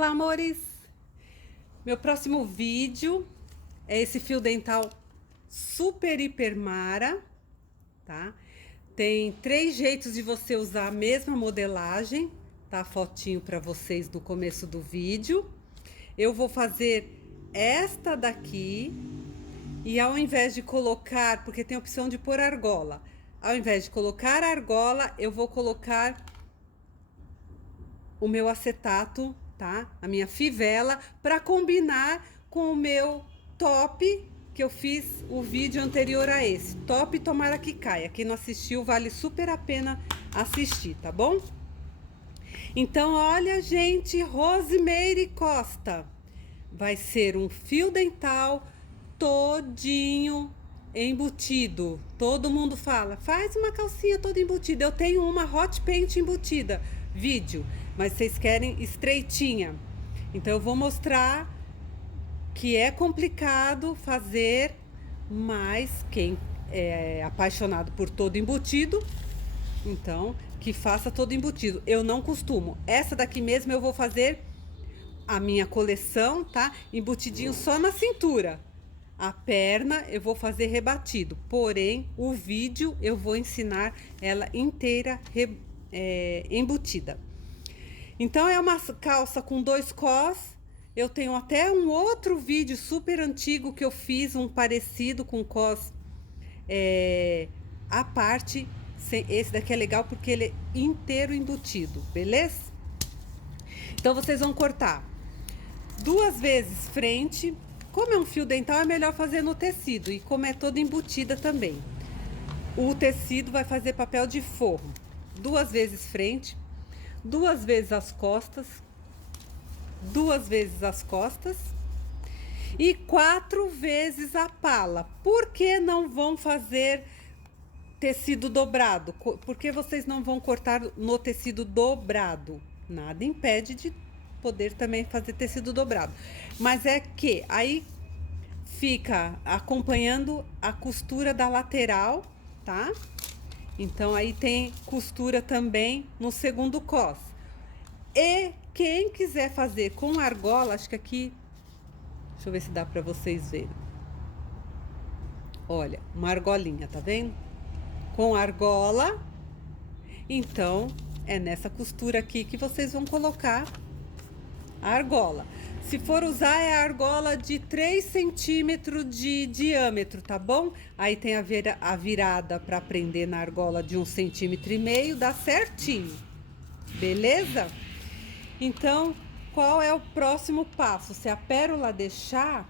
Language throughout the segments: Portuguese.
Olá, amores! Meu próximo vídeo é esse fio dental super hiper mara, tá? Tem 3 jeitos de você usar a mesma modelagem, tá? Fotinho para vocês no começo do vídeo. Eu vou fazer esta daqui e ao invés de colocar, porque tem a opção de pôr argola, ao invés de colocar argola, eu vou colocar o meu acetato, tá? A minha fivela, para combinar com o meu top, que eu fiz o vídeo anterior a esse. Top Tomara que Caia. Quem não assistiu, vale super a pena assistir, tá bom? Então, olha, gente, Rosemary Costa. Vai ser um fio dental todinho embutido. Todo mundo fala, faz uma calcinha toda embutida. Eu tenho uma hot paint embutida, vídeo, mas vocês querem estreitinha. Então eu vou mostrar que é complicado fazer, mas quem é apaixonado por todo embutido, então que faça todo embutido. Eu não costumo. Essa daqui mesmo eu vou fazer a minha coleção, tá? Embutidinho só na cintura. A perna eu vou fazer rebatido, porém o vídeo eu vou ensinar ela inteira embutida. Então é uma calça com 2 cós. Eu tenho até um outro vídeo super antigo que eu fiz, um parecido com cós a parte. Esse daqui é legal porque ele é inteiro embutido, beleza? Então vocês vão cortar 2 vezes frente. Como é um fio dental, é melhor fazer no tecido. E como é toda embutida também, o tecido vai fazer papel de forro. 2 vezes frente, 2 vezes as costas, 2 vezes as costas e 4 vezes a pala. Por que não vão fazer tecido dobrado? Porque vocês não vão cortar no tecido dobrado. Nada impede de poder também fazer tecido dobrado, mas é que aí fica acompanhando a costura da lateral, tá? Então aí tem costura também no segundo cós. E quem quiser fazer com argola, acho que aqui, deixa eu ver se dá para vocês verem. Olha, uma argolinha, tá vendo? Com argola, então é nessa costura aqui que vocês vão colocar a argola. Se for usar, é a argola de 3 centímetros de diâmetro, tá bom? Aí tem a virada para prender na argola de 1,5 centímetro, dá certinho, beleza? Então, qual é o próximo passo? Se a pérola deixar,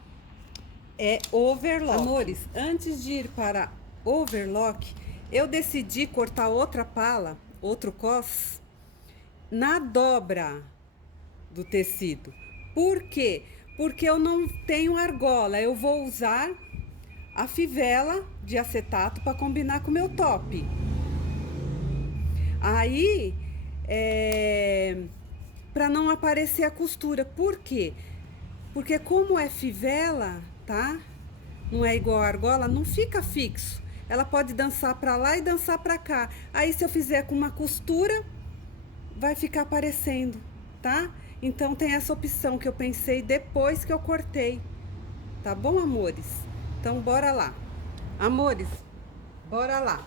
é overlock. Amores, antes de ir para overlock, eu decidi cortar outra pala, outro cós, na dobra do tecido. Por quê? Porque eu não tenho argola. Eu vou usar a fivela de acetato para combinar com o meu top. Aí, para não aparecer a costura. Por quê? Porque como é fivela, tá? Não é igual a argola, não fica fixo. Ela pode dançar para lá e dançar para cá. Aí se eu fizer com uma costura, vai ficar aparecendo, tá? Então tem essa opção que eu pensei depois que eu cortei, tá bom, amores? Então bora lá, amores, bora lá.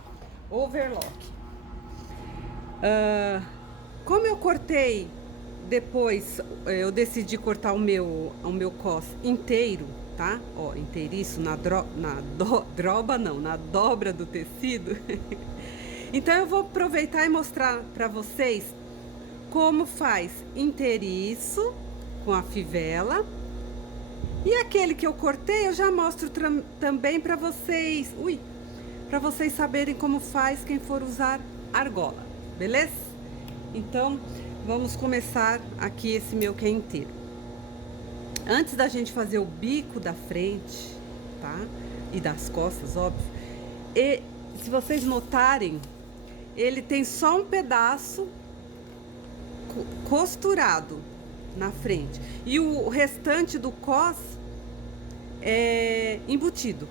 Overlock. Como eu cortei depois, eu decidi cortar o meu cós inteiro, tá? Ó, inteiriço na dobra do tecido. Então eu vou aproveitar e mostrar para vocês como faz inteiriço com a fivela. E aquele que eu cortei, eu já mostro também para vocês. Para vocês saberem como faz quem for usar argola, beleza? Então, vamos começar aqui esse meu que é inteiro. Antes da gente fazer o bico da frente, tá? E das costas, óbvio. E se vocês notarem, ele tem só um pedaço costurado na frente e o restante do cós é embutido.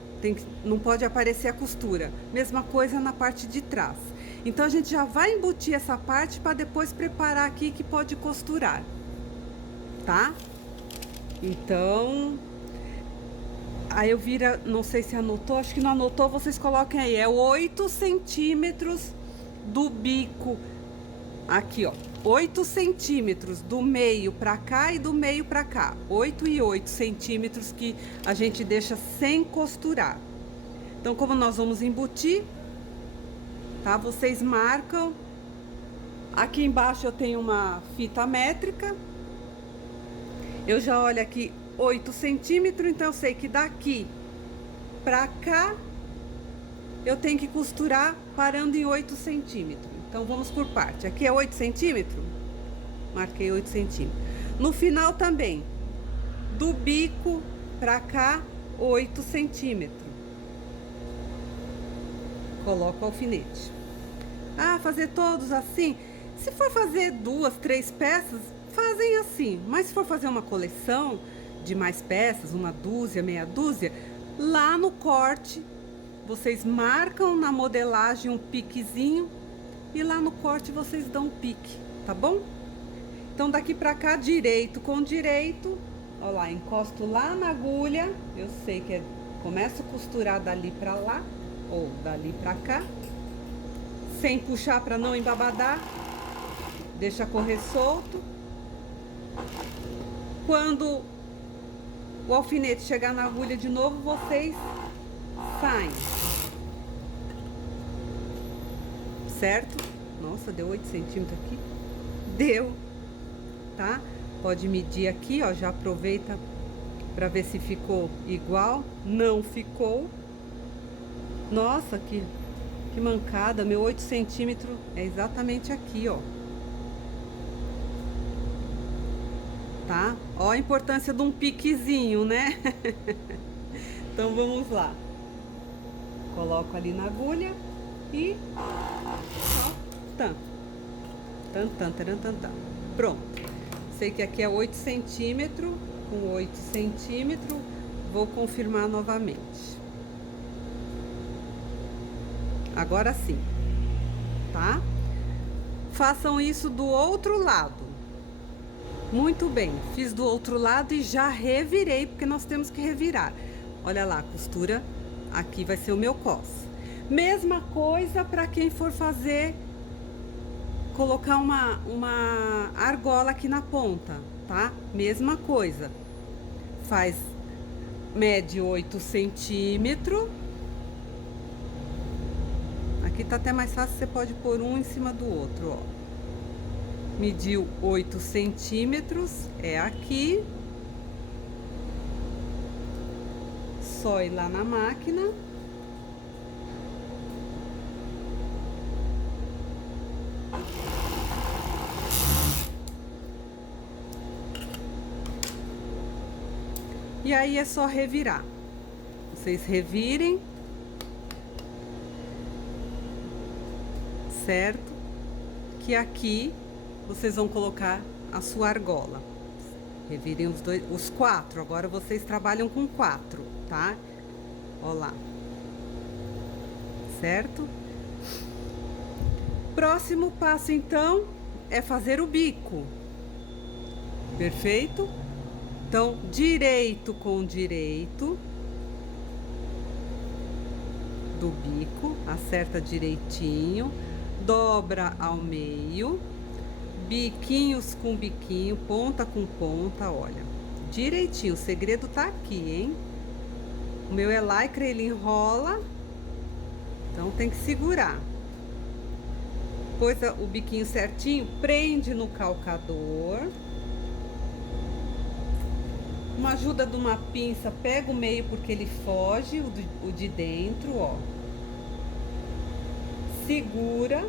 Não pode aparecer a costura. Mesma coisa na parte de trás. Então a gente já vai embutir essa parte para depois preparar aqui que pode costurar. tá? Então, aí eu vira, não sei se anotou, acho que não anotou, vocês coloquem aí, é 8 centímetros do bico, aqui ó, 8 centímetros do meio pra cá e do meio pra cá, 8 e 8 centímetros que a gente deixa sem costurar. Então, como nós vamos embutir, tá? Vocês marcam, aqui embaixo eu tenho uma fita métrica, eu já olho aqui 8 centímetros, então eu sei que daqui pra cá eu tenho que costurar parando em 8 centímetros. Então vamos por parte. Aqui é 8 centímetros, marquei 8 centímetros. No final também, do bico pra cá, 8 centímetros. Coloco o alfinete. Ah, fazer todos assim? Se for fazer 2, 3 peças, fazem assim. Mas se for fazer uma coleção de mais peças, uma dúzia, meia dúzia, lá no corte, vocês marcam na modelagem um piquezinho e lá no corte vocês dão um pique, tá bom? Então daqui pra cá, direito com direito, ó lá, encosto lá na agulha, eu sei que começo a costurar dali pra lá, ou dali pra cá, sem puxar pra não embabadar, deixa correr solto. Quando o alfinete chegar na agulha de novo, vocês saem. Certo? Nossa, deu 8 centímetros aqui. Deu, tá? Pode medir aqui, ó, já aproveita pra ver se ficou igual. Não ficou. Nossa, que mancada. Meu 8 centímetros é exatamente aqui, ó. Tá? Ó a importância de um piquezinho, né? Então vamos lá. Coloco ali na agulha e ó, tan, tan, tan, tan, tan, tan. Pronto. Sei que aqui é 8 centímetros, com 8 centímetros, vou confirmar novamente. Agora sim, tá? Façam isso do outro lado. Muito bem, fiz do outro lado e já revirei, porque nós temos que revirar. Olha lá, a costura, aqui vai ser o meu cos. Mesma coisa para quem for fazer, colocar uma argola aqui na ponta, tá? Mesma coisa. Faz, mede 8 centímetros. Aqui tá até mais fácil, você pode pôr um em cima do outro, ó. Mediu 8 centímetros, é aqui. Só ir lá na máquina. E aí é só revirar. Vocês revirem. Certo? Que aqui vocês vão colocar a sua argola. Revirem os 4. Agora vocês trabalham com 4, tá? Ó lá. Certo? Próximo passo, então, é fazer o bico. Perfeito? Então, direito com direito do bico, acerta direitinho, dobra ao meio, biquinhos com biquinho, ponta com ponta, olha, direitinho. O segredo tá aqui, hein? O meu é lycra, ele enrola, então tem que segurar. Pôs o biquinho certinho, prende no calcador. Com a ajuda de uma pinça, pega o meio porque ele foge, o de dentro, ó. Segura.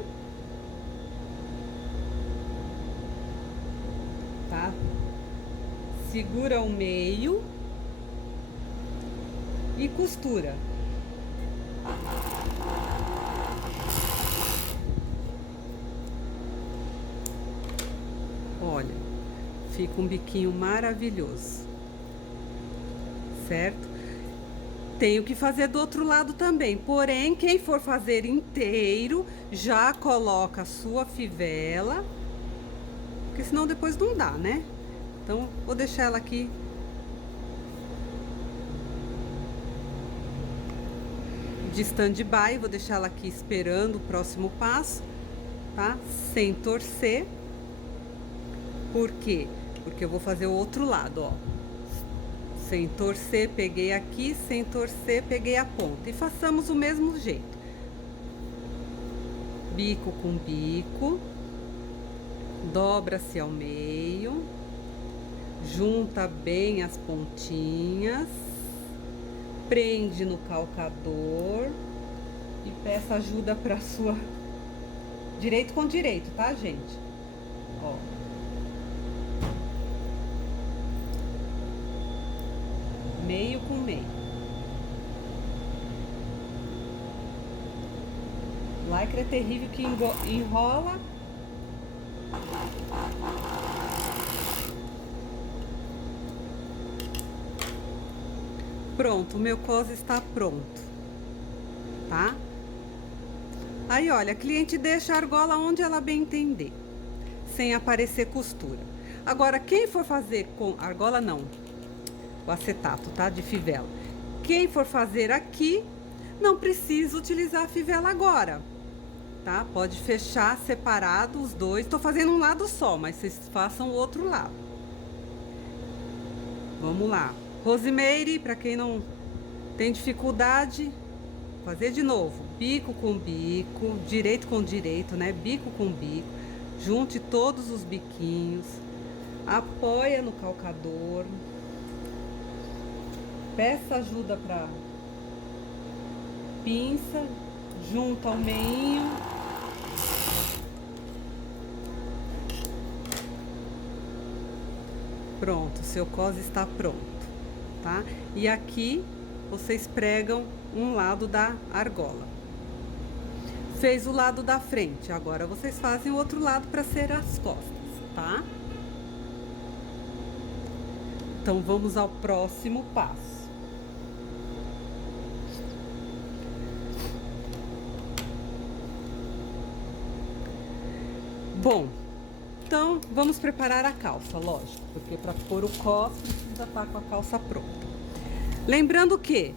Tá? Segura o meio e costura. Olha, fica um biquinho maravilhoso. Certo? Tenho que fazer do outro lado também, porém, quem for fazer inteiro, já coloca a sua fivela, porque senão depois não dá, né? Então, vou deixar ela aqui de stand-by, vou deixar ela aqui esperando o próximo passo, tá? Sem torcer. Por quê? Porque eu vou fazer o outro lado, ó. Sem torcer, peguei aqui, sem torcer, peguei a ponta. E façamos o mesmo jeito. Bico com bico, dobra-se ao meio, junta bem as pontinhas, prende no calcador e peça ajuda para sua... Direito com direito, tá, gente? Ó. Meio com meio. Lycra é terrível que enrola. Pronto, o meu cos está pronto, tá? Aí, olha, a cliente deixa a argola onde ela bem entender, sem aparecer costura. Agora, quem for fazer com argola, não, o acetato, tá? De fivela. Quem for fazer aqui, não precisa utilizar a fivela agora, tá? Pode fechar separado os dois. Tô fazendo um lado só, mas vocês façam o outro lado. Vamos lá. Rosemary, para quem não tem dificuldade, fazer de novo. Bico com bico, direito com direito, né? Bico com bico. Junte todos os biquinhos. Apoia no calcador. Peça ajuda para pinça. Junta ao meinho. Pronto, seu cos está pronto. Tá? E aqui vocês pregam um lado da argola. Fez o lado da frente, agora vocês fazem o outro lado para ser as costas, tá? Então vamos ao próximo passo. Bom, então vamos preparar a calça, lógico, porque para pôr o cos precisa estar com a calça pronta. Lembrando que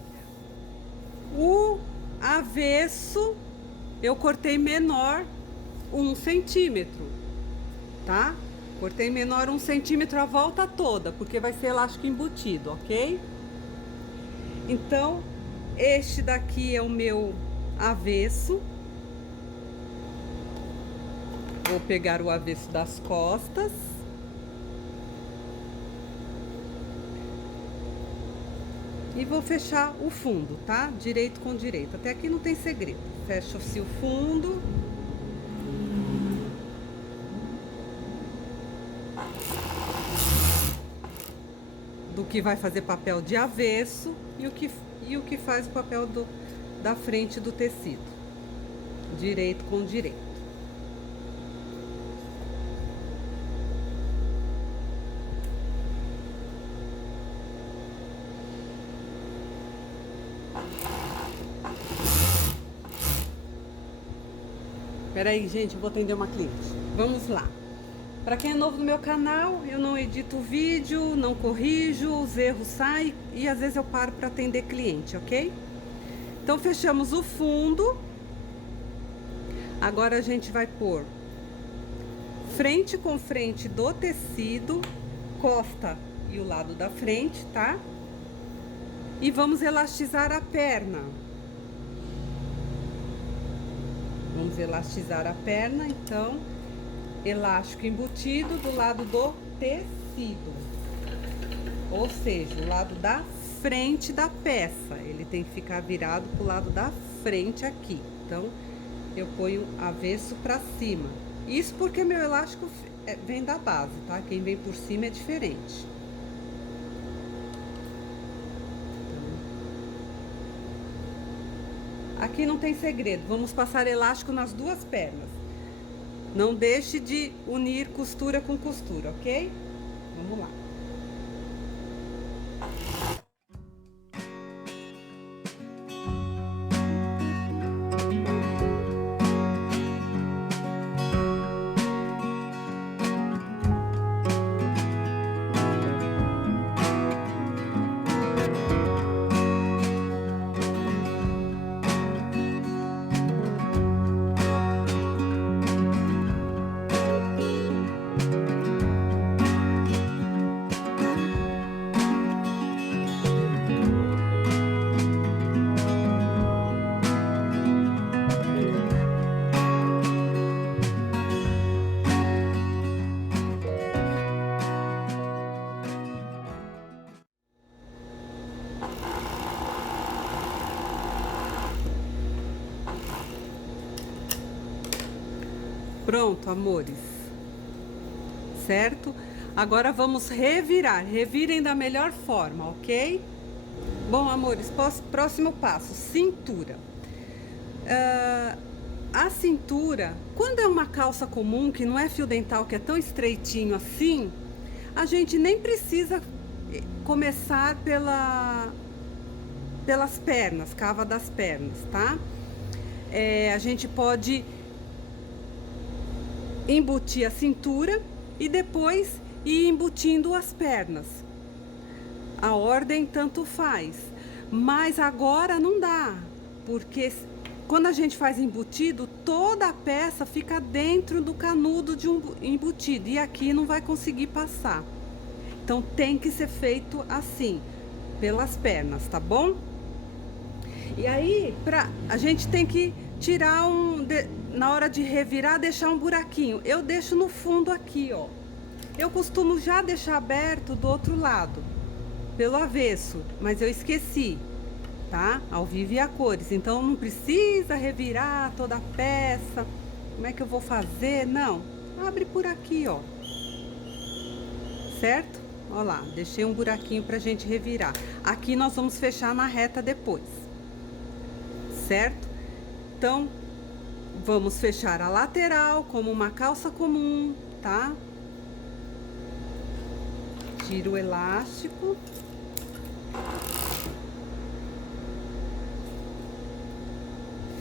o avesso eu cortei menor 1 centímetro, tá? Cortei menor 1 centímetro a volta toda, porque vai ser elástico embutido, ok? Então, este daqui é o meu avesso. Vou pegar o avesso das costas. E vou fechar o fundo, tá? Direito com direito. Até aqui não tem segredo. Fecha-se o fundo. Do que vai fazer papel de avesso e o que faz o papel da frente do tecido. Direito com direito. Peraí, gente, eu vou atender uma cliente. Vamos lá. Para quem é novo no meu canal, eu não edito vídeo, não corrijo, os erros saem e às vezes eu paro para atender cliente, ok? Então, fechamos o fundo. Agora a gente vai pôr frente com frente do tecido, costa e o lado da frente, tá? E vamos elastizar a perna. Vamos elastizar a perna, então, elástico embutido do lado do tecido. Ou seja, o lado da frente da peça. Ele tem que ficar virado pro lado da frente aqui. Então, eu ponho avesso pra cima. Isso porque meu elástico vem da base, tá? Quem vem por cima é diferente. Aqui não tem segredo, vamos passar elástico nas duas pernas. Não deixe de unir costura com costura, ok? Vamos lá. Pronto, amores. Certo? Agora vamos revirar. Revirem da melhor forma, ok? Bom, amores, próximo passo, cintura. A cintura, quando é uma calça comum, que não é fio dental, que é tão estreitinho assim, a gente nem precisa começar pelas pernas, cava das pernas, tá? A gente pode embutir a cintura e depois ir embutindo as pernas. A ordem tanto faz, mas agora não dá, porque quando a gente faz embutido, toda a peça fica dentro do canudo de um embutido e aqui não vai conseguir passar. Então tem que ser feito assim, pelas pernas, tá bom? E aí, a gente tem que tirar na hora de revirar, deixar um buraquinho. Eu deixo no fundo aqui, ó. Eu costumo já deixar aberto do outro lado, pelo avesso, mas eu esqueci, tá? Ao vivo e a cores. Então não precisa revirar toda a peça. Como é que eu vou fazer? Não, abre por aqui, ó. Certo? Ó lá, deixei um buraquinho pra gente revirar. Aqui nós vamos fechar na reta depois. Certo? Então, vamos fechar a lateral como uma calça comum, tá? Tira o elástico.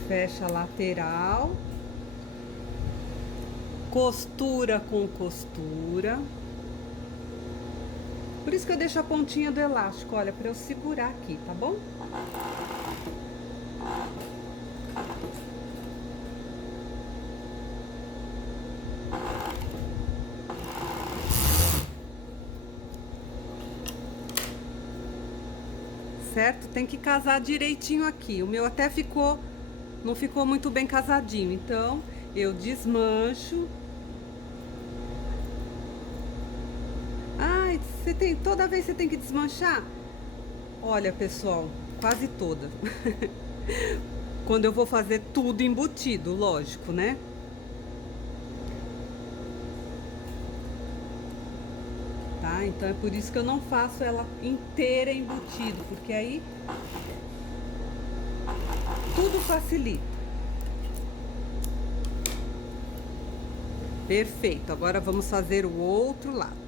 Fecha a lateral. Costura com costura. Por isso que eu deixo a pontinha do elástico, olha, para eu segurar aqui, tá bom? Certo? Tem que casar direitinho aqui. O meu até não ficou muito bem casadinho, então eu desmancho. Ai, toda vez você tem que desmanchar? Olha, pessoal, quase toda. Quando eu vou fazer tudo embutido, lógico, né? Tá? Então é por isso que eu não faço ela inteira embutido, porque aí tudo facilita. Perfeito, agora vamos fazer o outro lado.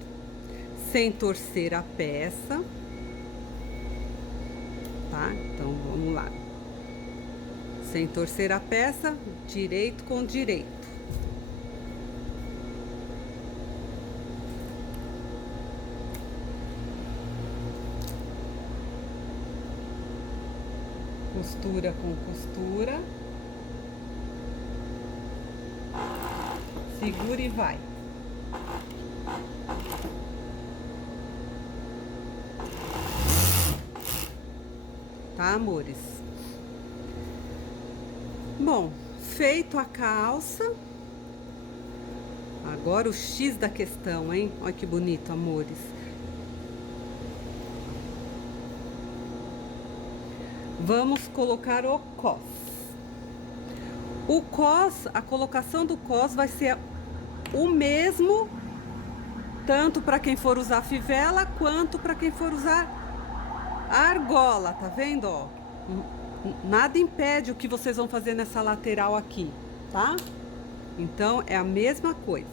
Sem torcer a peça. Tá? Então vamos lá. Sem torcer a peça, direito com direito. Costura com costura. Segura e vai. Tá, amores? Bom, feito a calça. Agora o X da questão, hein? Olha que bonito, amores. Vamos colocar o cos. O cos, a colocação do cos vai ser o mesmo, tanto para quem for usar fivela, quanto para quem for usar argola, tá vendo, ó? Nada impede o que vocês vão fazer nessa lateral aqui, tá? Então, é a mesma coisa.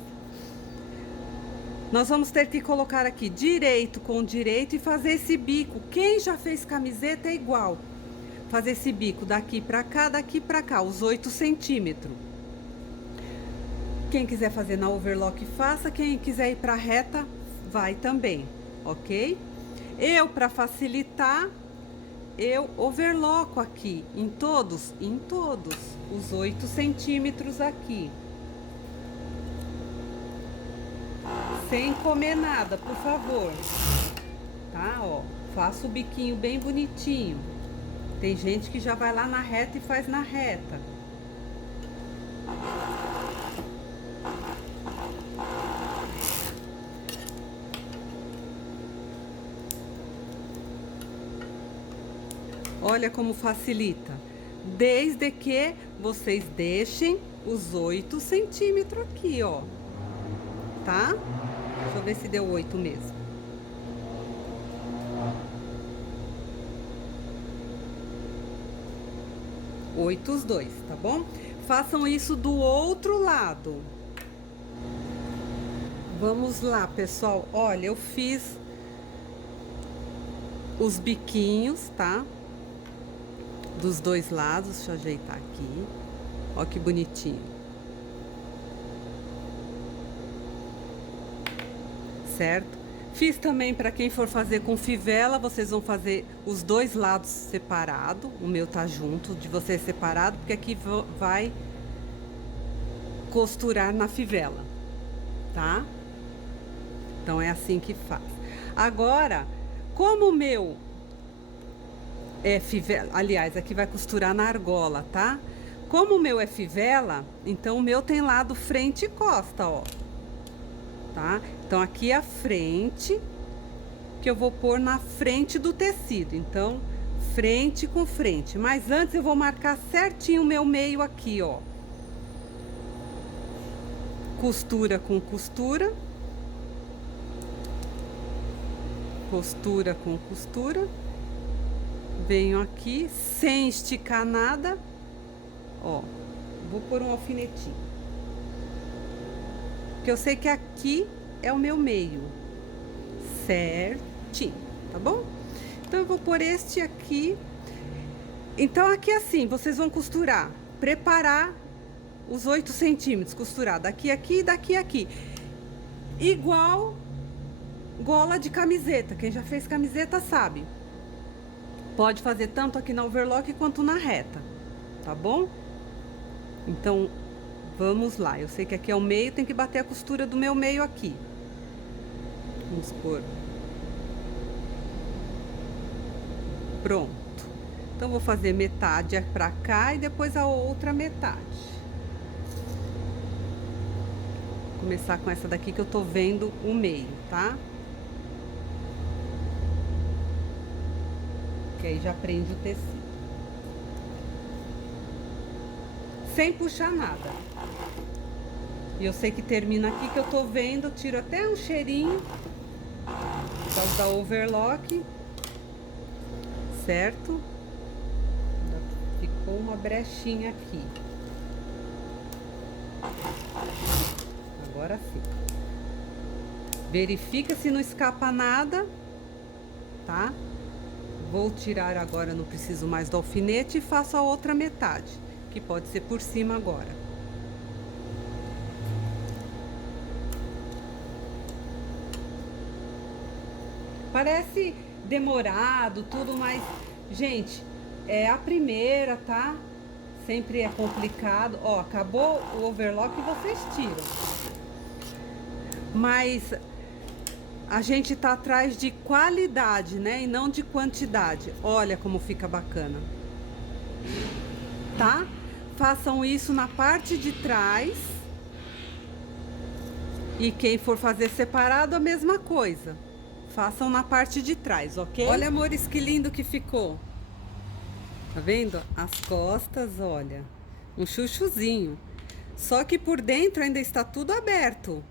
Nós vamos ter que colocar aqui direito com direito e fazer esse bico. Quem já fez camiseta é igual. Fazer esse bico daqui pra cá, os 8 centímetros. Quem quiser fazer na overlock, faça. Quem quiser ir pra reta, vai também, ok? Eu, para facilitar, eu overloco aqui em todos, os 8 centímetros aqui. Sem comer nada, por favor. Tá, ó, faço o biquinho bem bonitinho. Tem gente que já vai lá na reta e faz na reta. Olha como facilita. Desde que vocês deixem os 8 centímetros aqui, ó, tá? Deixa eu ver se deu 8 mesmo. Oito os dois, tá bom? Façam isso do outro lado. Vamos lá, pessoal. Olha, eu fiz os biquinhos, tá? Dos dois lados. Deixa eu ajeitar aqui. Ó que bonitinho. Certo? Fiz também para quem for fazer com fivela, vocês vão fazer os dois lados separado. O meu tá junto, de você separado, porque aqui vai costurar na fivela, tá? Então é assim que faz. Agora, como o meu é fivela, aliás, aqui vai costurar na argola, tá? Como o meu é fivela, então o meu tem lado frente e costa, ó. Tá? Então aqui é a frente, que eu vou pôr na frente do tecido. Então, frente com frente. Mas antes eu vou marcar certinho o meu meio aqui, ó. Costura com costura. Costura com costura. Venho aqui, sem esticar nada. Ó, vou pôr um alfinetinho. Porque eu sei que aqui é o meu meio. Certinho, tá bom? Então, eu vou pôr este aqui. Então, aqui assim, vocês vão costurar, preparar os 8 centímetros, costurar daqui, aqui e daqui, aqui. Igual gola de camiseta. Quem já fez camiseta sabe. Pode fazer tanto aqui na overlock quanto na reta, tá bom? Então, vamos lá. Eu sei que aqui é o meio, tem que bater a costura do meu meio aqui. Vamos pôr. Pronto. Então, vou fazer metade pra cá e depois a outra metade. Vou começar com essa daqui que eu tô vendo o meio, tá? Que aí já prende o tecido. Sem puxar nada. E eu sei que termina aqui, que eu tô vendo, tiro até um cheirinho por causa da overlock, certo? Ficou uma brechinha aqui. Agora sim. Verifica se não escapa nada, tá? Vou tirar agora, não preciso mais do alfinete, e faço a outra metade, que pode ser por cima agora. Parece demorado, tudo, mas, gente, é a primeira, tá? Sempre é complicado. Ó, acabou o overlock e vocês tiram. Mas a gente tá atrás de qualidade, né? E não de quantidade. Olha como fica bacana. Tá? Façam isso na parte de trás. E quem for fazer separado, a mesma coisa. Façam na parte de trás, ok? Olha, amores, que lindo que ficou. Tá vendo? As costas, olha. Um chuchuzinho. Só que por dentro ainda está tudo aberto.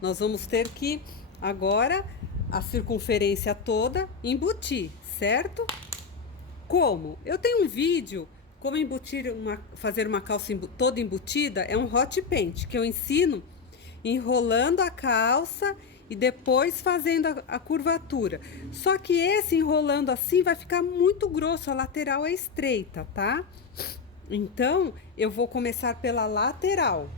Nós vamos ter que, agora, a circunferência toda embutir, certo? Como? Eu tenho um vídeo, como embutir fazer uma calça toda embutida, é um hot paint, que eu ensino enrolando a calça e depois fazendo a curvatura. Só que esse enrolando assim vai ficar muito grosso, a lateral é estreita, tá? Então, eu vou começar pela lateral,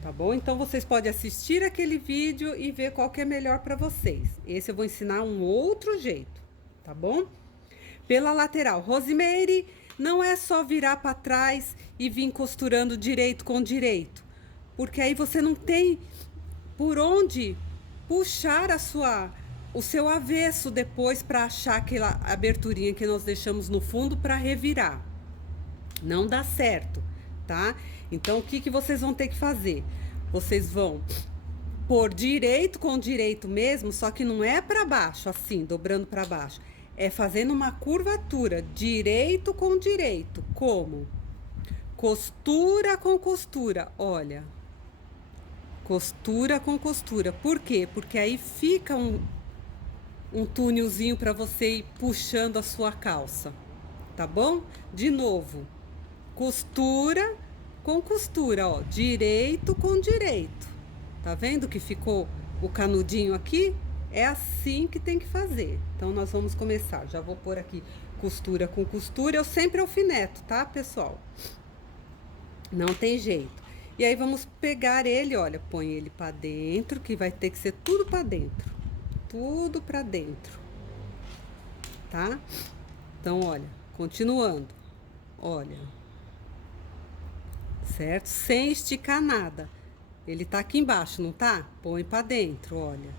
tá bom? Então, vocês podem assistir aquele vídeo e ver qual que é melhor para vocês. Esse eu vou ensinar um outro jeito, tá bom? Pela lateral. Rosemary, não é só virar para trás e vir costurando direito com direito, porque aí você não tem por onde puxar o seu avesso depois para achar aquela aberturinha que nós deixamos no fundo para revirar. Não dá certo, tá? Então, o que vocês vão ter que fazer? Vocês vão pôr direito com direito mesmo, só que não é para baixo, assim, dobrando para baixo. É fazendo uma curvatura, direito com direito. Como? costura com costura, olha. Costura com costura. Por quê? Porque aí fica um túnelzinho para você ir puxando a sua calça, tá bom? De novo, costura com costura, ó, direito com direito. Tá vendo que ficou o canudinho aqui? É assim que tem que fazer. Então, nós vamos começar. Já vou pôr aqui costura com costura. Eu sempre alfineto, tá, pessoal? Não tem jeito. E aí, vamos pegar ele, olha, põe ele pra dentro, que vai ter que ser tudo pra dentro. Tudo pra dentro. Tá? Então, olha, continuando. Olha. Certo? Sem esticar nada. Ele tá aqui embaixo, não tá? Põe pra dentro, olha.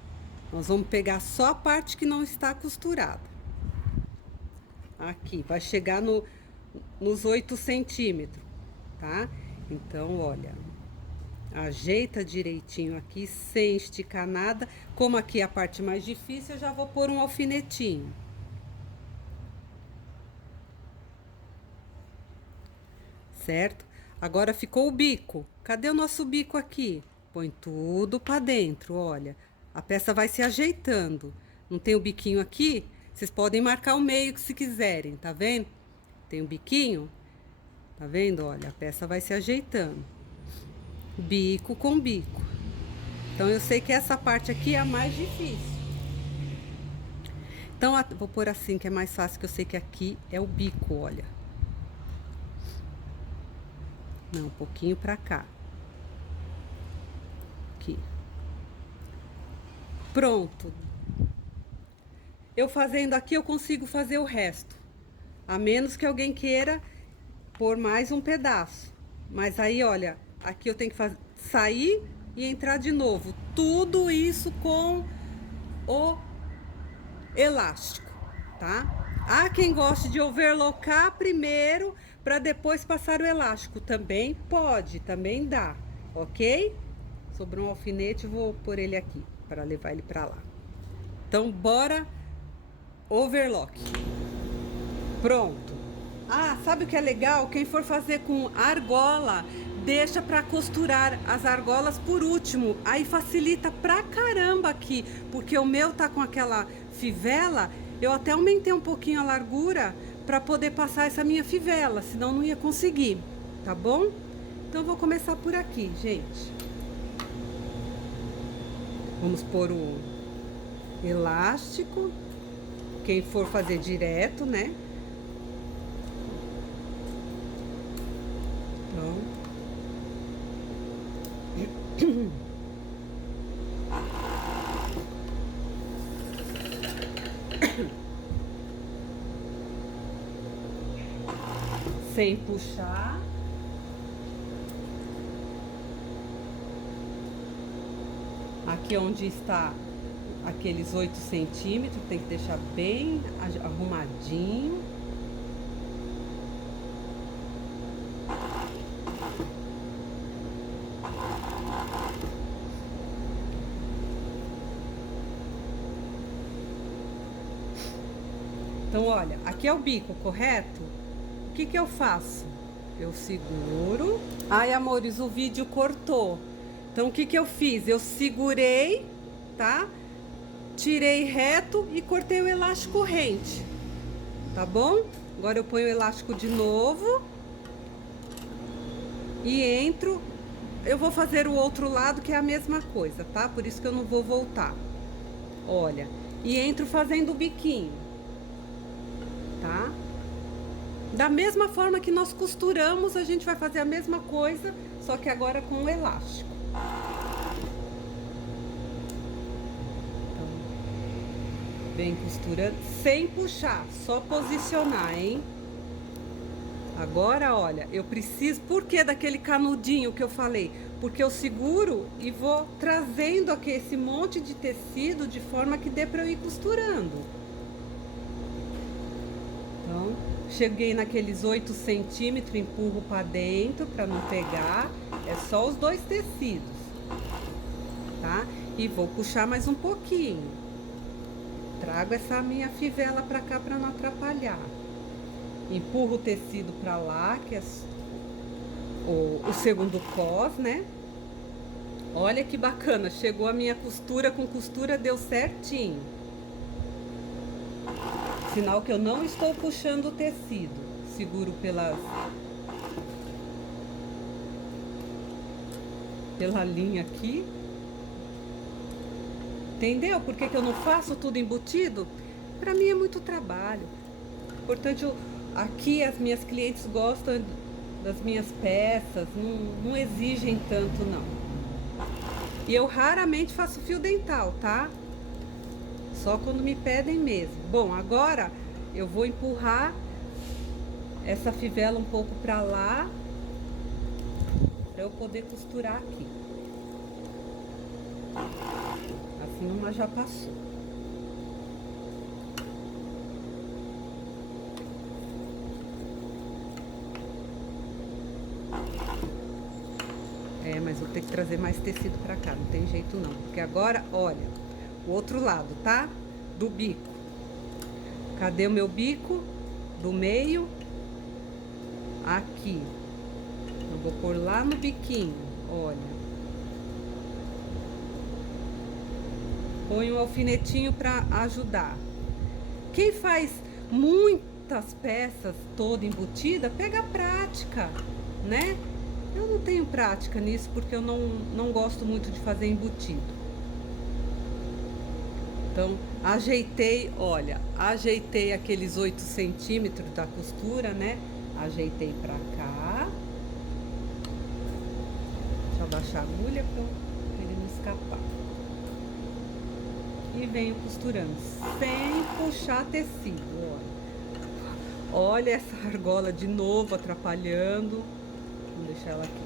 Nós vamos pegar só a parte que não está costurada. Aqui, vai chegar nos 8 centímetros, tá? Então, olha, ajeita direitinho aqui, sem esticar nada. Como aqui é a parte mais difícil, eu já vou pôr um alfinetinho. Certo? Agora ficou o bico. Cadê o nosso bico aqui? Põe tudo pra dentro, olha. A peça vai se ajeitando. Não tem o biquinho aqui? Vocês podem marcar o meio se quiserem, tá vendo? Tem o biquinho? Tá vendo? Olha, a peça vai se ajeitando. Bico com bico. Então, eu sei que essa parte aqui é a mais difícil. Então, vou pôr assim, que é mais fácil, que eu sei que aqui é o bico, olha. Não, um pouquinho pra cá. Aqui. Pronto. Eu fazendo aqui, eu consigo fazer o resto. A menos que alguém queira pôr mais um pedaço. Mas aí, olha, aqui eu tenho que sair e entrar de novo. Tudo isso com o elástico, tá? Há quem goste de overlocar primeiro para depois passar o elástico. Também pode, também dá, ok? Sobrou um alfinete, vou pôr ele aqui para levar ele para lá. Então, bora overlock. Pronto. Ah, sabe o que é legal? Quem for fazer com argola, deixa para costurar as argolas por último. Aí facilita pra caramba aqui, porque o meu tá com aquela fivela. Eu até aumentei um pouquinho a largura para poder passar essa minha fivela, senão não ia conseguir, tá bom? Então, vou começar por aqui, gente. Vamos pôr o elástico. Quem for fazer direto, né? Então. Sem puxar. Aqui onde está aqueles 8 centímetros, tem que deixar bem arrumadinho. Então, olha, aqui é o bico, correto? O que que eu faço? Eu seguro. Ai, amores, o vídeo cortou. Então, o que que eu fiz? Eu segurei, tá? Tirei reto e cortei o elástico rente. Tá bom? Agora eu ponho o elástico de novo. E entro. Eu vou fazer o outro lado, que é a mesma coisa, tá? Por isso que eu não vou voltar. Olha. E entro fazendo o biquinho. Tá? Da mesma forma que nós costuramos, a gente vai fazer a mesma coisa, só que agora com o elástico. Então, vem costurando, sem puxar, só posicionar, hein? Agora, olha, eu preciso... Por que daquele canudinho que eu falei? Porque eu seguro e vou trazendo aqui esse monte de tecido de forma que dê pra eu ir costurando. Então, cheguei naqueles 8 centímetros, empurro pra dentro pra não pegar. É só os 2 tecidos, tá? E vou puxar mais um pouquinho. Trago essa minha fivela pra cá pra não atrapalhar. Empurro o tecido pra lá, que é o segundo cos, né? Olha que bacana, chegou a minha costura com costura, deu certinho. Sinal que eu não estou puxando o tecido. Seguro pela linha aqui. Entendeu por que eu não faço tudo embutido? Pra mim é muito trabalho. Portanto, aqui as minhas clientes gostam das minhas peças, não exigem tanto não. E eu raramente faço fio dental, tá? Só quando me pedem mesmo. Bom, agora eu vou empurrar essa fivela um pouco pra lá, pra eu poder costurar aqui. Assim uma já passou. É, mas vou ter que trazer mais tecido pra cá, não tem jeito não. Porque agora, olha, o outro lado, tá? Do bico. Cadê o meu bico? Do meio. Aqui. Eu vou pôr lá no biquinho, olha. Põe um alfinetinho pra ajudar. Quem faz muitas peças toda embutida, pega a prática, né? Eu não tenho prática nisso porque eu não gosto muito de fazer embutido. Então, ajeitei, olha, ajeitei aqueles 8 centímetros da costura, né? Ajeitei pra cá. Deixa eu abaixar a agulha pra ele não escapar. E venho costurando, sem puxar tecido, olha. Olha essa argola de novo atrapalhando. Vou deixar ela aqui.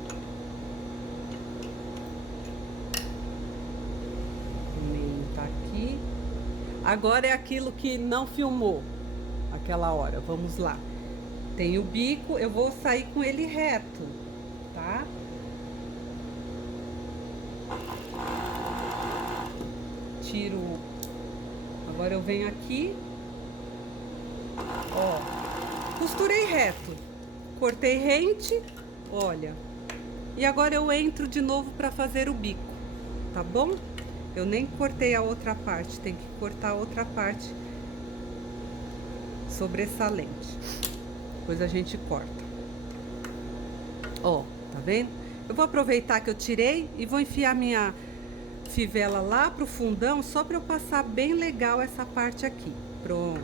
O meio tá aqui. Agora é aquilo que não filmou aquela hora. Vamos lá. Tem o bico, eu vou sair com ele reto, tá? Tiro. Agora eu venho aqui. Ó. Costurei reto. Cortei rente. Olha. E agora eu entro de novo para fazer o bico, tá bom? Eu nem cortei a outra parte, tem que cortar a outra parte sobressalente. Depois a gente corta. Ó, tá vendo? Eu vou aproveitar que eu tirei e vou enfiar minha fivela lá pro fundão, só para eu passar bem legal essa parte aqui. Pronto,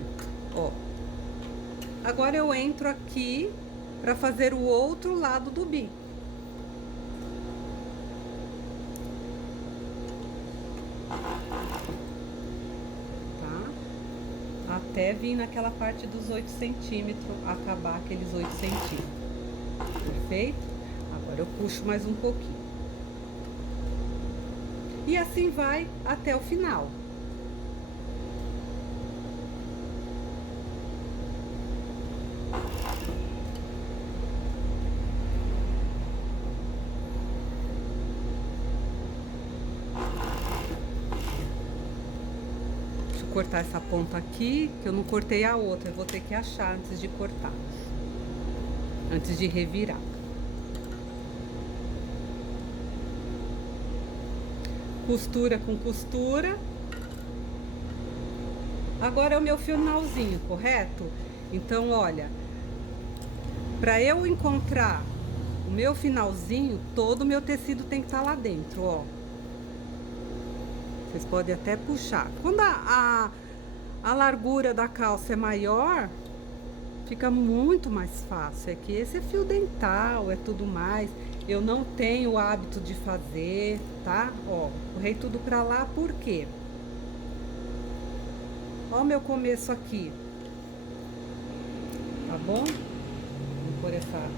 ó. Agora eu entro aqui para fazer o outro lado do bico. Até vir naquela parte dos 8 centímetros, acabar aqueles 8 centímetros. Perfeito? Agora eu puxo mais um pouquinho. E assim vai até o final. Cortar essa ponta aqui, que eu não cortei a outra, eu vou ter que achar antes de cortar, antes de revirar. Costura com costura. Agora é o meu finalzinho, correto? Então, olha, para eu encontrar o meu finalzinho, todo o meu tecido tem que estar lá dentro, ó. Vocês podem até puxar. Quando a largura da calça é maior, fica muito mais fácil. É que esse é fio dental, é tudo mais. Eu não tenho o hábito de fazer, tá? Ó, correi tudo pra lá, por quê? Ó o meu começo aqui. Tá bom? Vou pôr essa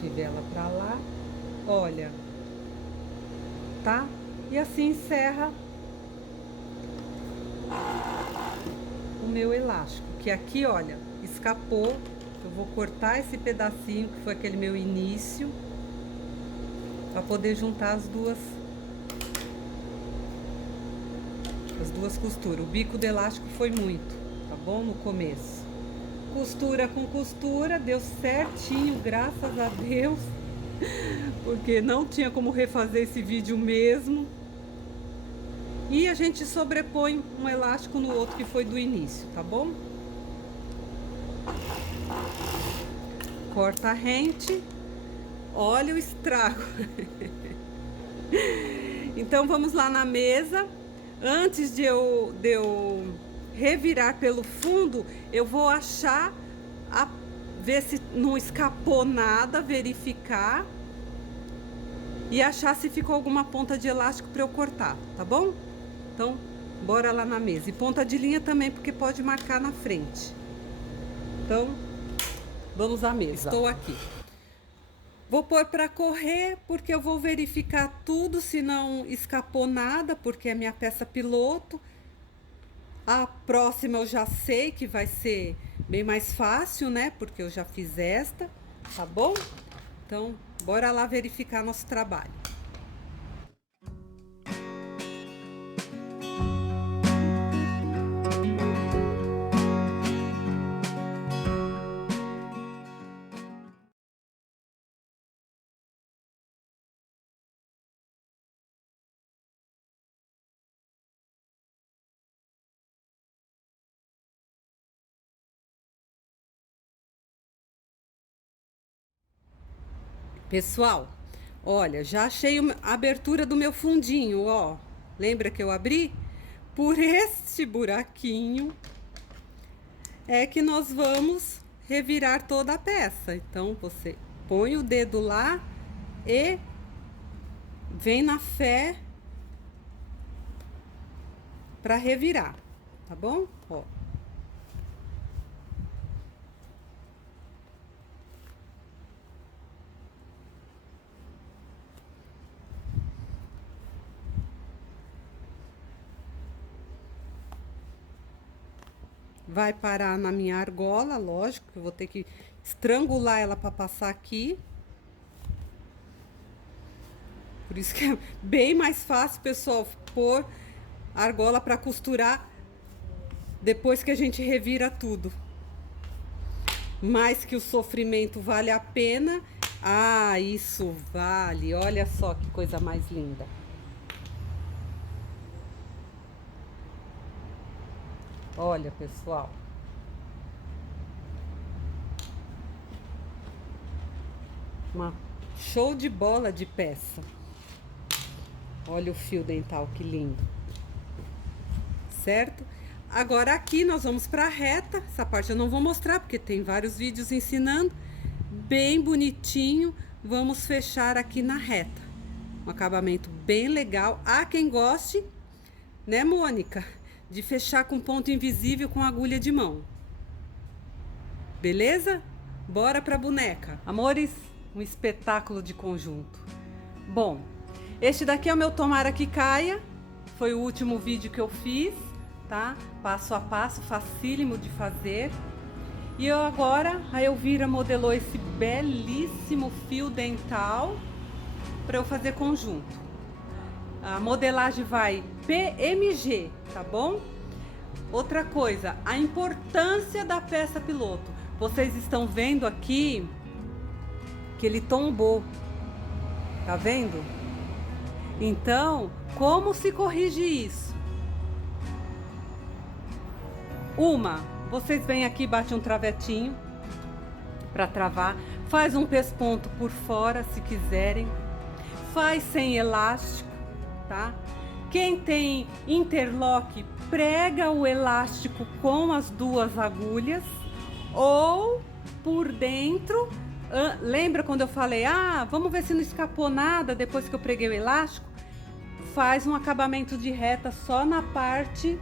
fivela pra lá. Olha. Tá? E assim encerra o meu elástico, que aqui, olha, escapou. Eu vou cortar esse pedacinho que foi aquele meu início, para poder juntar as duas costuras. O bico do elástico foi muito, tá bom? No começo. costura com costura, deu certinho, graças a Deus, porque não tinha como refazer esse vídeo mesmo. E a gente sobrepõe um elástico no outro que foi do início, tá bom? Corta a rente. Olha o estrago. Então vamos lá na mesa. Antes de eu revirar pelo fundo, eu vou achar, ver se não escapou nada, verificar e achar se ficou alguma ponta de elástico para eu cortar, tá bom? Então, bora lá na mesa. E ponta de linha também, porque pode marcar na frente. Então, vamos à mesa. Estou aqui. Vou pôr para correr, porque eu vou verificar tudo, se não escapou nada, porque é minha peça piloto. A próxima eu já sei que vai ser bem mais fácil, né? Porque eu já fiz esta, tá bom? Então, bora lá verificar nosso trabalho. Pessoal, olha, já achei a abertura do meu fundinho, ó. Lembra que eu abri? Por este buraquinho é que nós vamos revirar toda a peça. Então, você põe o dedo lá e vem na fé para revirar, tá bom? Ó. Vai parar na minha argola, lógico, que eu vou ter que estrangular ela para passar aqui. Por isso que é bem mais fácil, pessoal, pôr a argola para costurar depois que a gente revira tudo. Mas que o sofrimento vale a pena. Ah, isso vale. Olha só que coisa mais linda. Olha, pessoal. Uma show de bola de peça. Olha o fio dental, que lindo. Certo? Agora aqui nós vamos para a reta. Essa parte eu não vou mostrar, porque tem vários vídeos ensinando. Bem bonitinho. Vamos fechar aqui na reta. Um acabamento bem legal. Há quem goste, né, Mônica? De fechar com ponto invisível com agulha de mão. Beleza? Bora pra boneca. Amores, um espetáculo de conjunto. Bom, este daqui é o meu tomara que caia. Foi o último vídeo que eu fiz, tá? Passo a passo, facílimo de fazer. E eu agora, a Elvira modelou esse belíssimo fio dental para eu fazer conjunto. A modelagem vai PMG, tá bom? Outra coisa, a importância da peça piloto. Vocês estão vendo aqui que ele tombou, tá vendo? Então, como se corrige isso? Vocês vêm aqui, bate um travetinho para travar, faz um pesponto por fora, se quiserem, faz sem elástico, tá? Quem tem interlock, prega o elástico com as duas agulhas ou por dentro. Lembra quando eu falei, vamos ver se não escapou nada depois que eu preguei o elástico? Faz um acabamento de reta só na parte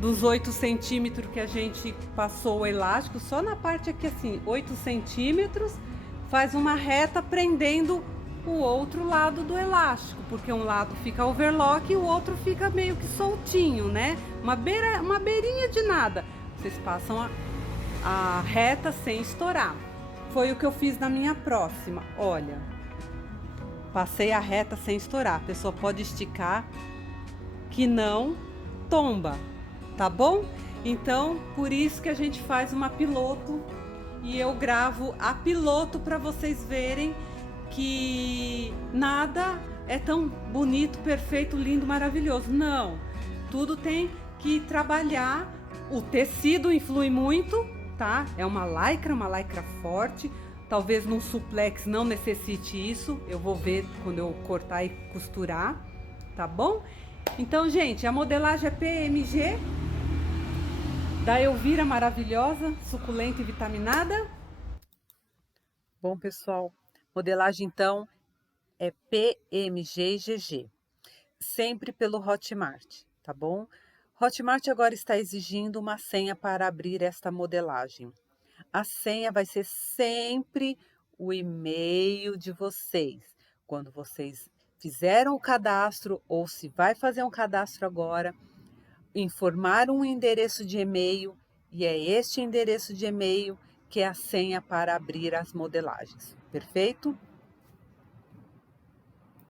dos 8 centímetros que a gente passou o elástico, só na parte aqui assim, 8 centímetros, faz uma reta prendendo o outro lado do elástico, porque um lado fica overlock e o outro fica meio que soltinho, né? Uma beirinha de nada. Vocês passam a reta sem estourar. Foi o que eu fiz na minha próxima. Olha, passei a reta sem estourar. A pessoa pode esticar que não tomba, tá bom? Então, por isso que a gente faz uma piloto e eu gravo a piloto para vocês verem que nada é tão bonito, perfeito, lindo, maravilhoso. Não, tudo tem que trabalhar. O tecido influi muito, tá? É uma lycra forte. Talvez num suplex não necessite isso. Eu vou ver quando eu cortar e costurar, tá bom? Então, gente, a modelagem é PMG da Elvira maravilhosa, suculenta e vitaminada. Bom, pessoal, modelagem então é PMG e GG, sempre pelo Hotmart, tá bom? Hotmart agora está exigindo uma senha para abrir esta modelagem. A senha vai ser sempre o e-mail de vocês. Quando vocês fizeram o cadastro ou se vai fazer um cadastro agora, informar um endereço de e-mail e é este endereço de e-mail que é a senha para abrir as modelagens. Perfeito?